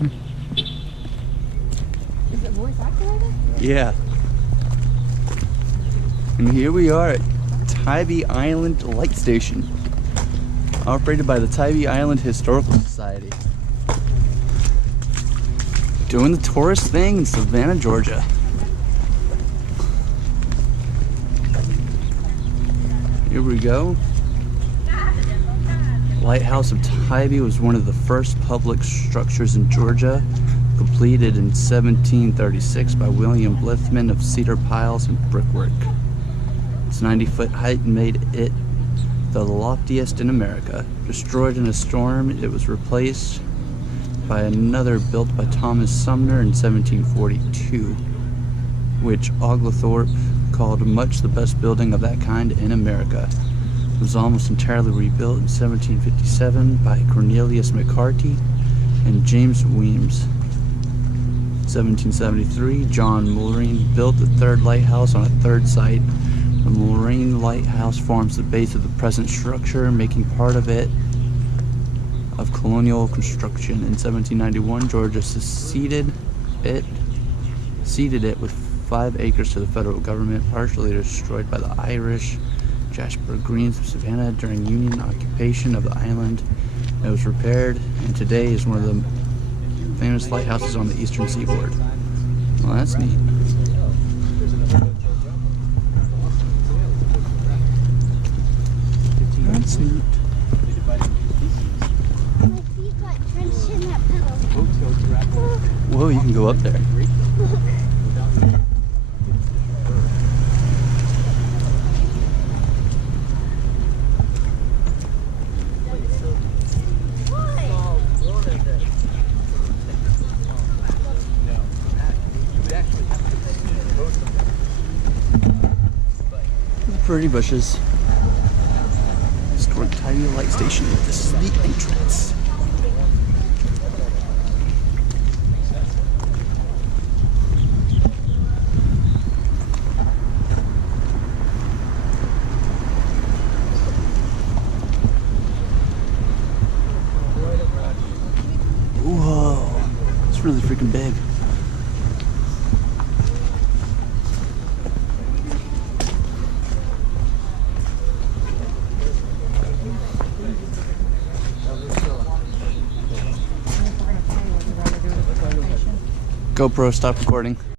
Is it voice activated? Yeah. And here we are at Tybee Island Light Station, operated by the Tybee Island Historical Society. Doing the tourist thing in Savannah, Georgia. Here we go. Lighthouse of Tybee was one of the first public structures in Georgia, completed in 1736 by William Blithman of cedar piles and brickwork. Its 90-foot height made it the loftiest in America. Destroyed in a storm, it was replaced by another built by Thomas Sumner in 1742, which Oglethorpe called much the best building of that kind in America. It was almost entirely rebuilt in 1757 by Cornelius McCarty and James Weems. 1773, John Mulreen built the third lighthouse on a third site. The Mulreen Lighthouse forms the base of the present structure, making part of it of colonial construction. In 1791, Georgia ceded it with 5 acres to the federal government, partially destroyed by the Irish Jasper Greens of Savannah during Union occupation of the island. It was repaired and today is one of the famous lighthouses on the eastern seaboard. Well, that's neat. That's neat. Whoa, you can go up there. Pretty bushes. Historic Tybee Light Station. This is the entrance. Whoa, it's really freaking big. GoPro, stop recording.